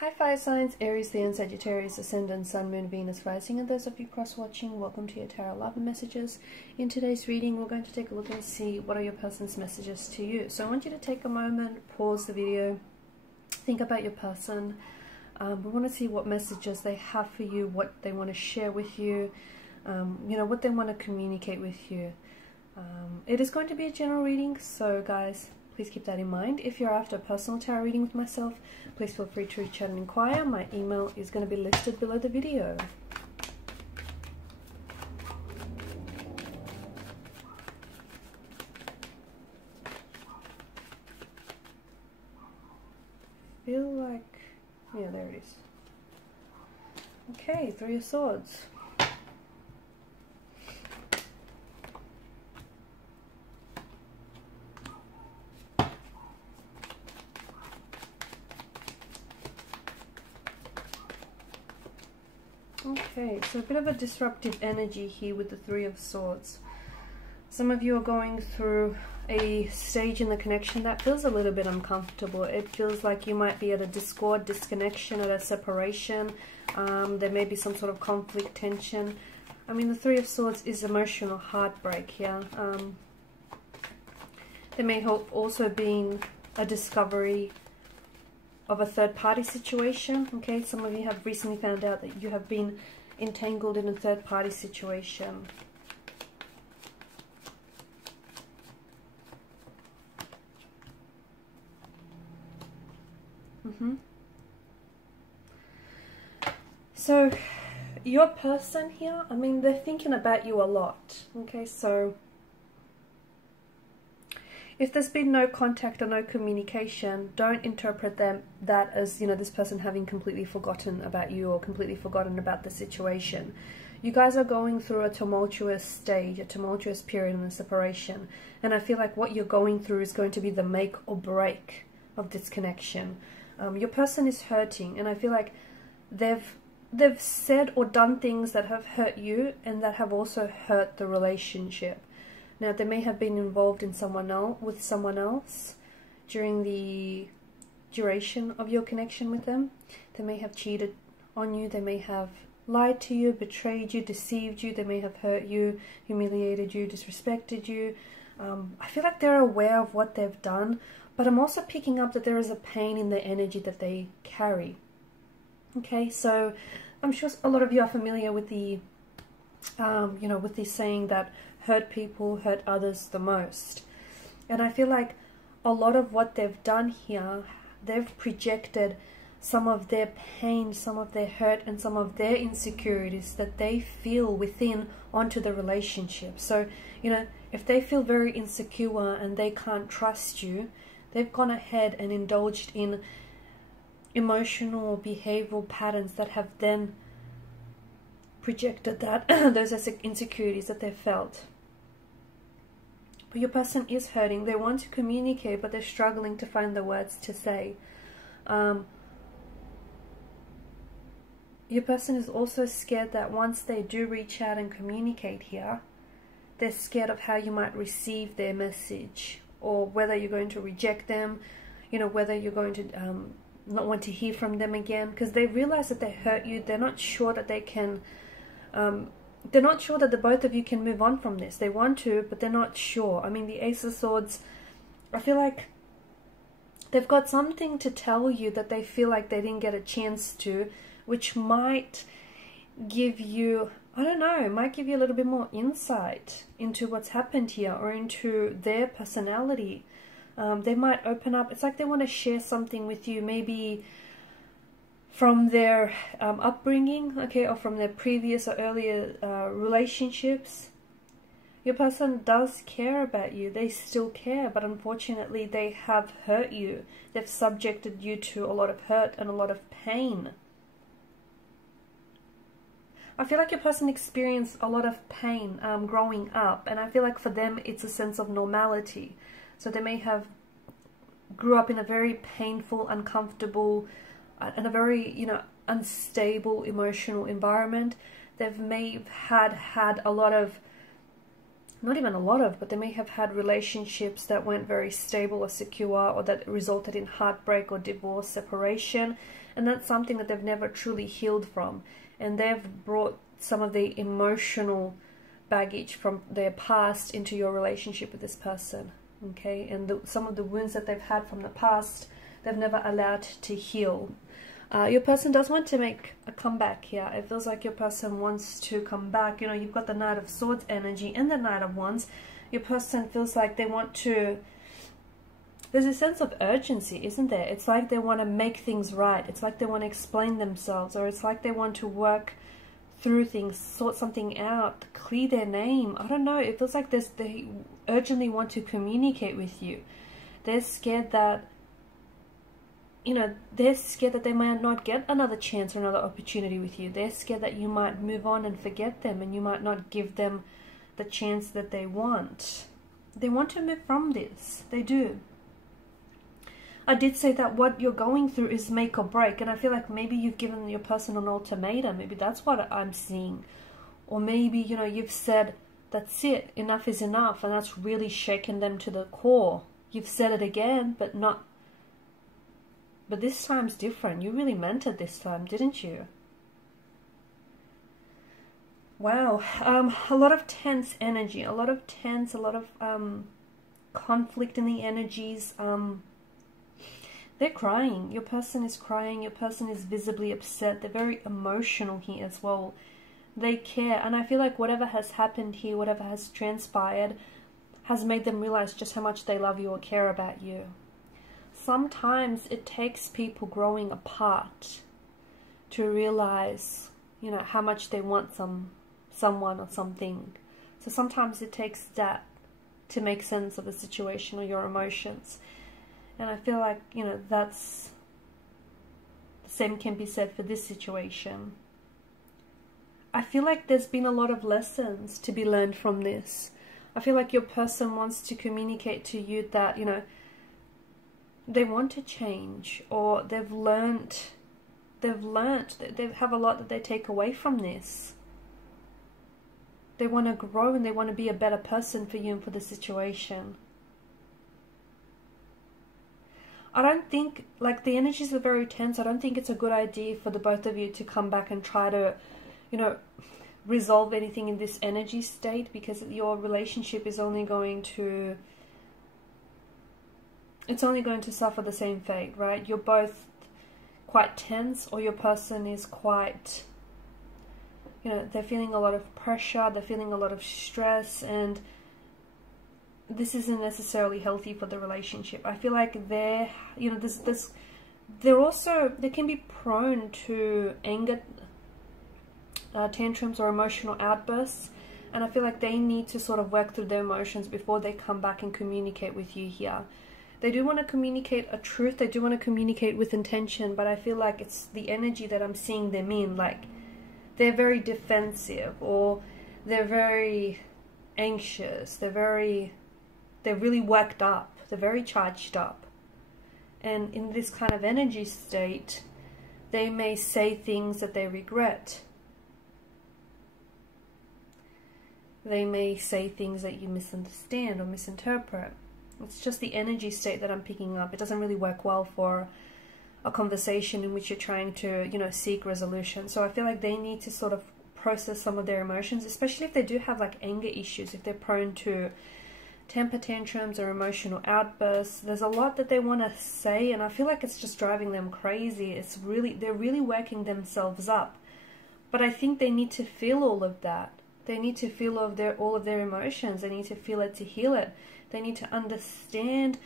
Hi fire signs, Aries, Leo, Sagittarius, Ascendant, Sun, Moon, Venus, Rising, and those of you cross-watching, welcome to your Tarot Love Messages. In today's reading, we're going to take a look and see what are your person's messages to you. So I want you to take a moment, pause the video, think about your person. We want to see what messages they have for you, what they want to share with you, what they want to communicate with you. It is going to be a general reading, so guys, please keep that in mind. If you're after a personal tarot reading with myself, please feel free to reach out and inquire. My email is going to be listed below the video. Feel like, yeah, there it is. Okay, Three of Swords. Okay, so a bit of a disruptive energy here with the Three of Swords. Some of you are going through a stage in the connection that feels a little bit uncomfortable. It feels like you might be at a discord, disconnection, at a separation. There may be some sort of conflict, tension. I mean, the Three of Swords is emotional heartbreak here. There may have also been a discovery of a third-party situation. Okay, some of you have recently found out that you have been entangled in a third-party situation. So your person here, I mean, they're thinking about you a lot. Okay, so if there's been no contact or no communication, don't interpret that as, this person having completely forgotten about you or completely forgotten about the situation. You guys are going through a tumultuous stage, a tumultuous period in the separation. And I feel like what you're going through is going to be the make or break of this connection. Your person is hurting, and I feel like they've said or done things that have hurt you and that have also hurt the relationship. Now, they may have been involved in with someone else during the duration of your connection with them. They may have cheated on you. They may have lied to you, betrayed you, deceived you. They may have hurt you, humiliated you, disrespected you. I feel like they're aware of what they've done, but I'm also picking up that there is a pain in the energy that they carry. Okay, so I'm sure a lot of you are familiar with the, with the saying that hurt people hurt others the most. And I feel like a lot of what they've done here, they've projected some of their pain, some of their hurt, and some of their insecurities that they feel within onto the relationship. So, if they feel very insecure and they can't trust you, they've gone ahead and indulged in emotional behavioral patterns that have then projected that those are insecurities that they felt. But your person is hurting. They want to communicate, but they're struggling to find the words to say. Your person is also scared that once they do reach out and communicate here, they're scared of how you might receive their message, or whether you're going to reject them, whether you're going to not want to hear from them again, because they realize that they hurt you. They're not sure that they can, they're not sure that the both of you can move on from this. They want to, but they're not sure. I mean, the Ace of Swords, I feel like they've got something to tell you that they feel like they didn't get a chance to, which might give you, I don't know, might give you a little bit more insight into what's happened here, or into their personality. They might open up. It's like they want to share something with you, maybe from their upbringing, okay, or from their previous or earlier relationships. Your person does care about you. They still care, but unfortunately they have hurt you. They've subjected you to a lot of hurt and a lot of pain. I feel like your person experienced a lot of pain growing up, and I feel like for them it's a sense of normality. So they may have grew up in a very painful, uncomfortable, and a very, unstable emotional environment. They may have had a lot of not even a lot of, but they may have had relationships that weren't very stable or secure, or that resulted in heartbreak or divorce, separation, and that's something that they've never truly healed from, and they've brought some of the emotional baggage from their past into your relationship with this person, okay? And some of the wounds that they've had from the past, they've never allowed to heal. Your person does want to make a comeback here. It feels like your person wants to come back. You know, you've got the Knight of Swords energy and the Knight of Wands. Your person feels like they want to... There's a sense of urgency, isn't there? It's like they want to make things right. It's like they want to explain themselves, or it's like they want to work through things, sort something out, clear their name. I don't know. It feels like they urgently want to communicate with you. They're scared that... You know, they're scared that they might not get another chance or another opportunity with you. They're scared that you might move on and forget them, and you might not give them the chance that they want. They want to move from this. They do. I did say that what you're going through is make or break, and I feel like maybe you've given your person an ultimatum. Maybe that's what I'm seeing. Or maybe, you know, you've said, that's it, enough is enough, and that's really shaken them to the core. You've said it again, but not... But this time's different. You really meant it this time, didn't you? Wow. A lot of tense energy. A lot of tense, a lot of conflict in the energies. They're crying. Your person is crying. Your person is visibly upset. They're very emotional here as well. They care. And I feel like whatever has happened here, whatever has transpired, has made them realize just how much they love you or care about you. Sometimes it takes people growing apart to realize, you know, how much they want someone or something. So sometimes it takes that to make sense of a situation or your emotions. And I feel like, you know, that's the same can be said for this situation. I feel like there's been a lot of lessons to be learned from this. I feel like your person wants to communicate to you that, you know, they want to change, or they have a lot that they take away from this. They want to grow and they want to be a better person for you and for the situation. I don't think, like, the energies are very tense. I don't think it's a good idea for the both of you to come back and try to, you know, resolve anything in this energy state, because your relationship is only going to... It's only going to suffer the same fate, right? You're both quite tense, or your person is quite, you know, they're feeling a lot of pressure, they're feeling a lot of stress, and this isn't necessarily healthy for the relationship. I feel like they're, you know, they can be prone to anger, tantrums or emotional outbursts, and I feel like they need to sort of work through their emotions before they come back and communicate with you here. They do want to communicate a truth, they do want to communicate with intention, but I feel like it's the energy that I'm seeing them in, like they're very defensive, or they're very anxious, they're really worked up, they're very charged up. And in this kind of energy state, they may say things that they regret. They may say things that you misunderstand or misinterpret. It's just the energy state that I'm picking up. It doesn't really work well for a conversation in which you're trying to, you know, seek resolution. So I feel like they need to sort of process some of their emotions, especially if they do have like anger issues, if they're prone to temper tantrums or emotional outbursts. There's a lot that they want to say, and I feel like it's just driving them crazy. They're really working themselves up. But I think they need to feel all of that. They need to feel all of their emotions. They need to feel it to heal it. They need to understand,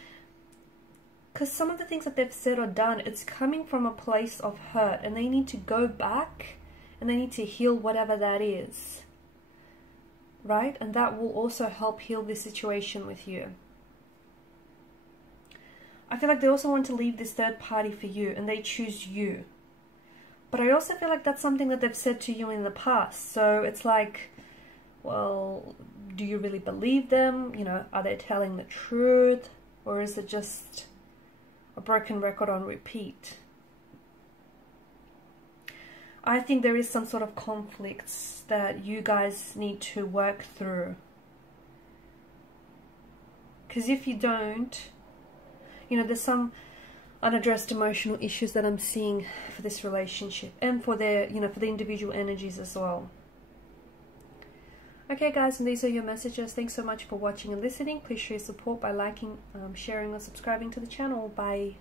because some of the things that they've said or done, it's coming from a place of hurt, and they need to go back and they need to heal whatever that is, right? And that will also help heal this situation with you. I feel like they also want to leave this third party for you, and they choose you. But I also feel like that's something that they've said to you in the past. So it's like, well, do you really believe them? You know, are they telling the truth? Or is it just a broken record on repeat? I think there is some sort of conflicts that you guys need to work through. Because if you don't, you know, there's some unaddressed emotional issues that I'm seeing for this relationship, and for their, you know, for the individual energies as well. Okay guys, and these are your messages. Thanks so much for watching and listening. Please show your support by liking, sharing or subscribing to the channel. Bye.